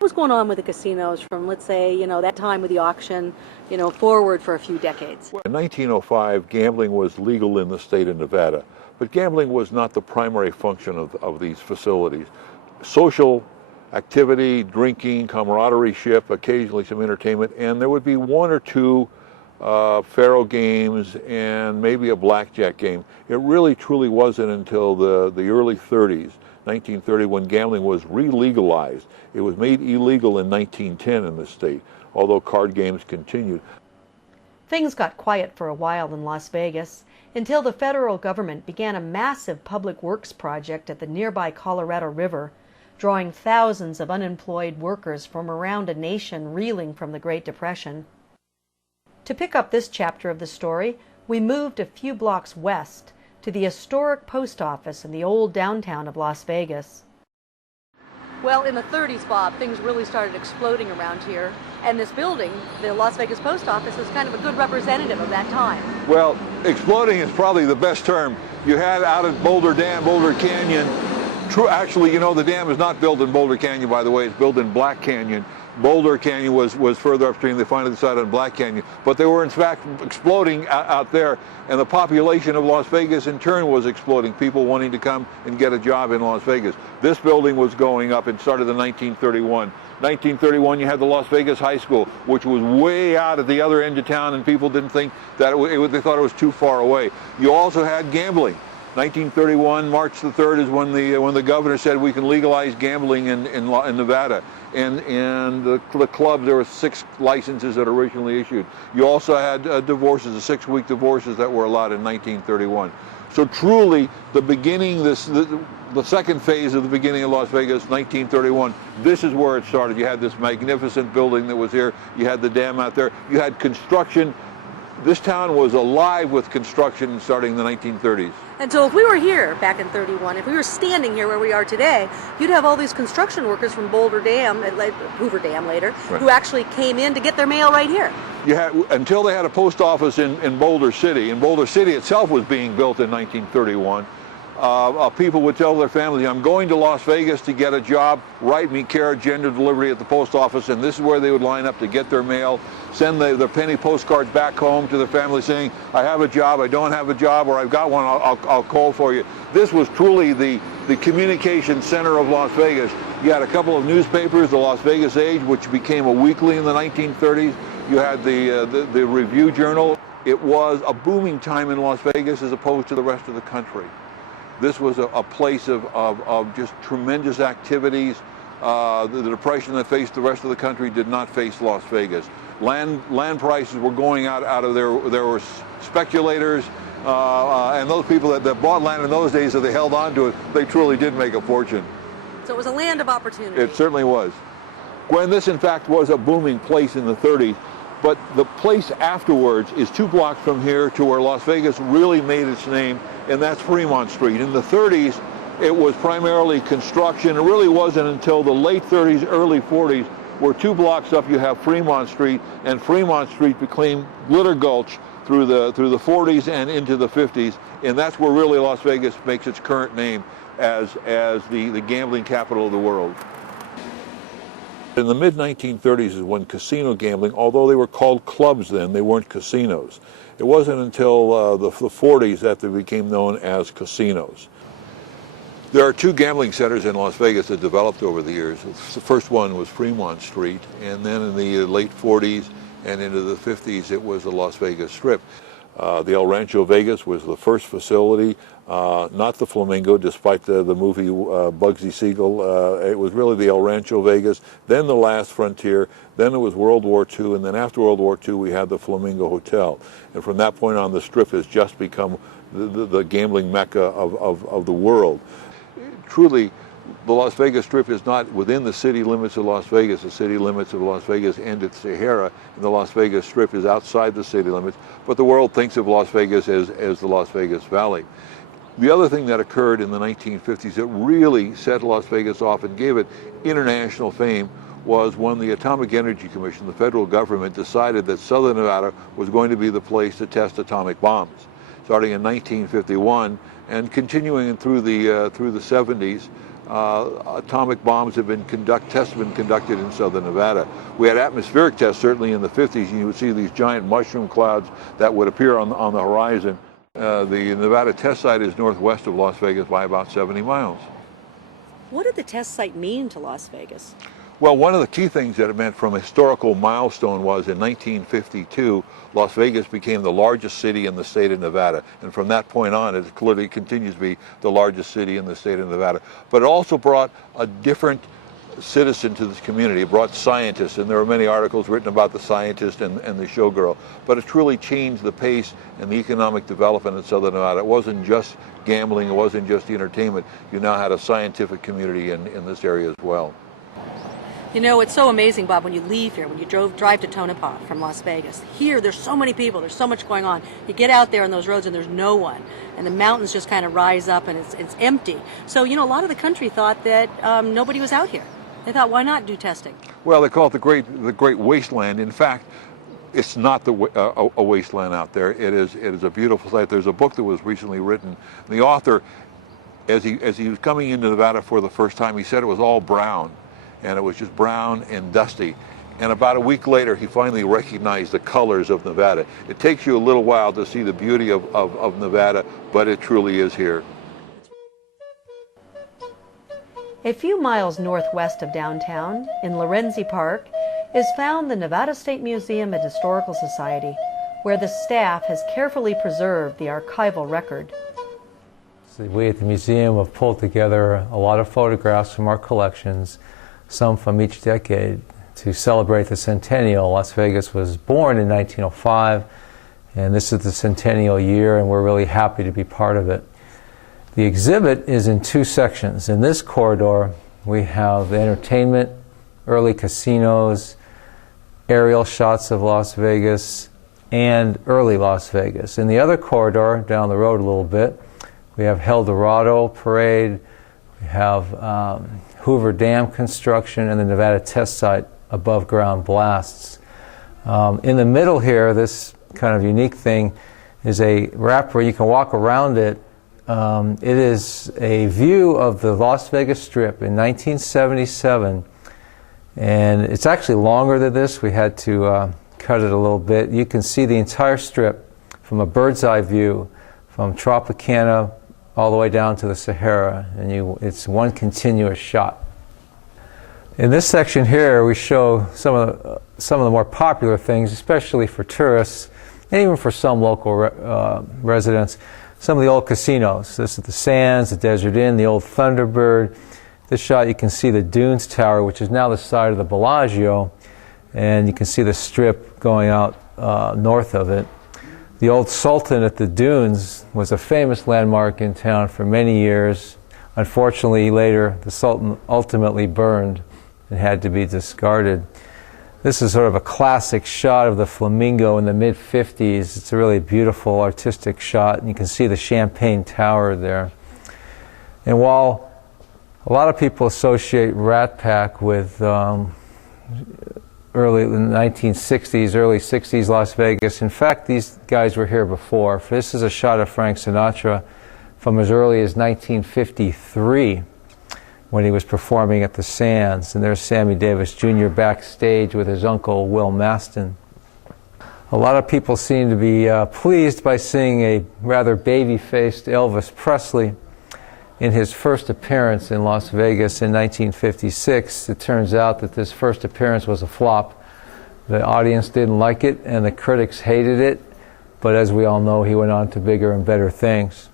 What was going on with the casinos from, let's say, that time with the auction, forward for a few decades? In 1905, gambling was legal in the state of Nevada, but gambling was not the primary function of these facilities. Social activity, drinking, camaraderie-ship, occasionally some entertainment, and there would be one or two faro games and maybe a blackjack game. It really truly wasn't until the early 30s, 1930, when gambling was re-legalized. It was made illegal in 1910 in the state, although card games continued. Things got quiet for a while in Las Vegas until the federal government began a massive public works project at the nearby Colorado River, drawing thousands of unemployed workers from around a nation reeling from the Great Depression. To pick up this chapter of the story, we moved a few blocks west to the historic post office in the old downtown of Las Vegas. Well, in the 30s, Bob, things really started exploding around here, and this building, the Las Vegas Post Office, is kind of a good representative of that time. Well, exploding is probably the best term. You had out at Boulder Dam, Boulder Canyon. Actually, the dam is not built in Boulder Canyon, by the way. It's built in Black Canyon. Boulder Canyon was further upstream. They finally decided on Black Canyon. But they were, in fact, exploding out there. And the population of Las Vegas, in turn, was exploding. People wanting to come and get a job in Las Vegas. This building was going up. It started in 1931. 1931, you had the Las Vegas High School, which was way out at the other end of town, and people didn't think that they thought it was too far away. You also had gambling. 1931, March the 3rd, is when the governor said we can legalize gambling in Nevada. And the clubs, there were 6 licenses that originally issued. You also had divorces, the 6-week divorces that were allowed in 1931. So truly, the beginning, the second phase of the beginning of Las Vegas, 1931, this is where it started. You had this magnificent building that was here. You had the dam out there. You had construction. This town was alive with construction starting in the 1930s. And so if we were here back in 31, if we were standing here where we are today, you'd have all these construction workers from Boulder Dam, Hoover Dam later, right, who actually came in to get their mail right here. You had, until they had a post office in Boulder City, and Boulder City itself was being built in 1931. People would tell their families, I'm going to Las Vegas to get a job, write me care, gender delivery at the post office, and this is where they would line up to get their mail, send their penny postcards back home to their family saying, I have a job, I don't have a job, or I've got one, I'll call for you. This was truly the communication center of Las Vegas. You had a couple of newspapers, the Las Vegas Age, which became a weekly in the 1930s. You had the Review Journal. It was a booming time in Las Vegas as opposed to the rest of the country. This was a place of just tremendous activities. The depression that faced the rest of the country did not face Las Vegas. Land prices were going out of there. There were speculators, and those people that bought land in those days, if they held on to it, they truly did make a fortune. So it was a land of opportunity. It certainly was. Gwen, this in fact was a booming place in the 30s, but the place afterwards is 2 blocks from here to where Las Vegas really made its name, and that's Fremont Street. In the 30s, it was primarily construction. It really wasn't until the late 30s, early 40s, where 2 blocks up you have Fremont Street, and Fremont Street became Glitter Gulch through the 40s and into the 50s, and that's where really Las Vegas makes its current name as the gambling capital of the world. In the mid-1930s is when casino gambling, although they were called clubs then, they weren't casinos. It wasn't until the 40s that they became known as casinos. There are 2 gambling centers in Las Vegas that developed over the years. The first one was Fremont Street, and then in the late 40s and into the 50s, it was the Las Vegas Strip. The El Rancho Vegas was the first facility, not the Flamingo, despite the movie Bugsy Siegel. It was really the El Rancho Vegas, then the Last Frontier, then it was World War II, and then after World War II we had the Flamingo Hotel. And from that point on, the Strip has just become the gambling mecca of the world. Truly, the Las Vegas Strip is not within the city limits of Las Vegas. The city limits of Las Vegas end at Sahara, and the Las Vegas Strip is outside the city limits, but the world thinks of Las Vegas as the Las Vegas Valley. The other thing that occurred in the 1950s that really set Las Vegas off and gave it international fame was when the Atomic Energy Commission, the federal government, decided that Southern Nevada was going to be the place to test atomic bombs. Starting in 1951 and continuing through the 70s, atomic bombs have been tests have been conducted in southern Nevada. We had atmospheric tests certainly in the 50s, and you would see these giant mushroom clouds that would appear on the horizon. The Nevada test site is northwest of Las Vegas by about 70 miles. What did the test site mean to Las Vegas? Well, one of the key things that it meant from a historical milestone was in 1952, Las Vegas became the largest city in the state of Nevada. And from that point on, it clearly continues to be the largest city in the state of Nevada. But it also brought a different citizen to this community. It brought scientists, and there were many articles written about the scientist and the showgirl. But it truly changed the pace and the economic development in southern Nevada. It wasn't just gambling, it wasn't just the entertainment. You now had a scientific community in this area as well. You know, it's so amazing, Bob, when you leave here, when you drive to Tonopah from Las Vegas. Here, there's so many people, there's so much going on. You get out there on those roads and there's no one. And the mountains just kind of rise up and it's empty. So, you know, a lot of the country thought that nobody was out here. They thought, why not do testing? Well, they call it the great wasteland. In fact, it's not a wasteland out there. It is a beautiful site. There's a book that was recently written. The author, as he was coming into Nevada for the first time, he said it was all brown. And it was just brown and dusty. And about a week later, he finally recognized the colors of Nevada. It takes you a little while to see the beauty of Nevada, but it truly is here. A few miles northwest of downtown, in Lorenzi Park, is found the Nevada State Museum and Historical Society, where the staff has carefully preserved the archival record. So we at the museum have pulled together a lot of photographs from our collections, some from each decade, to celebrate the centennial. Las Vegas was born in 1905, and this is the centennial year, and we're really happy to be part of it. The exhibit is in two sections. In this corridor, we have entertainment, early casinos, aerial shots of Las Vegas, and early Las Vegas. In the other corridor, down the road a little bit, we have El Dorado Parade, we have Hoover Dam construction, and the Nevada test site above ground blasts. In the middle here, this kind of unique thing is a wrap where you can walk around it. It is a view of the Las Vegas Strip in 1977, and it's actually longer than this. We had to cut it a little bit. You can see the entire strip from a bird's eye view from Tropicana all the way down to the Sahara, and it's one continuous shot. In this section here, we show some of the more popular things, especially for tourists, and even for some local residents. Some of the old casinos. This is the Sands, the Desert Inn, the old Thunderbird. This shot, you can see the Dunes Tower, which is now the side of the Bellagio, and you can see the Strip going out north of it. The old Sultan at the Dunes was a famous landmark in town for many years. Unfortunately, later, the Sultan ultimately burned and had to be discarded. This is sort of a classic shot of the Flamingo in the mid-50s. It's a really beautiful artistic shot, and you can see the Champagne Tower there. And while a lot of people associate Rat Pack with early 1960s, early 60s Las Vegas, in fact, these guys were here before. This is a shot of Frank Sinatra from as early as 1953. When he was performing at the Sands, and there's Sammy Davis Jr. backstage with his uncle Will Maston. A lot of people seem to be pleased by seeing a rather baby-faced Elvis Presley in his first appearance in Las Vegas in 1956. It turns out that this first appearance was a flop. The audience didn't like it, and the critics hated it, but as we all know, he went on to bigger and better things.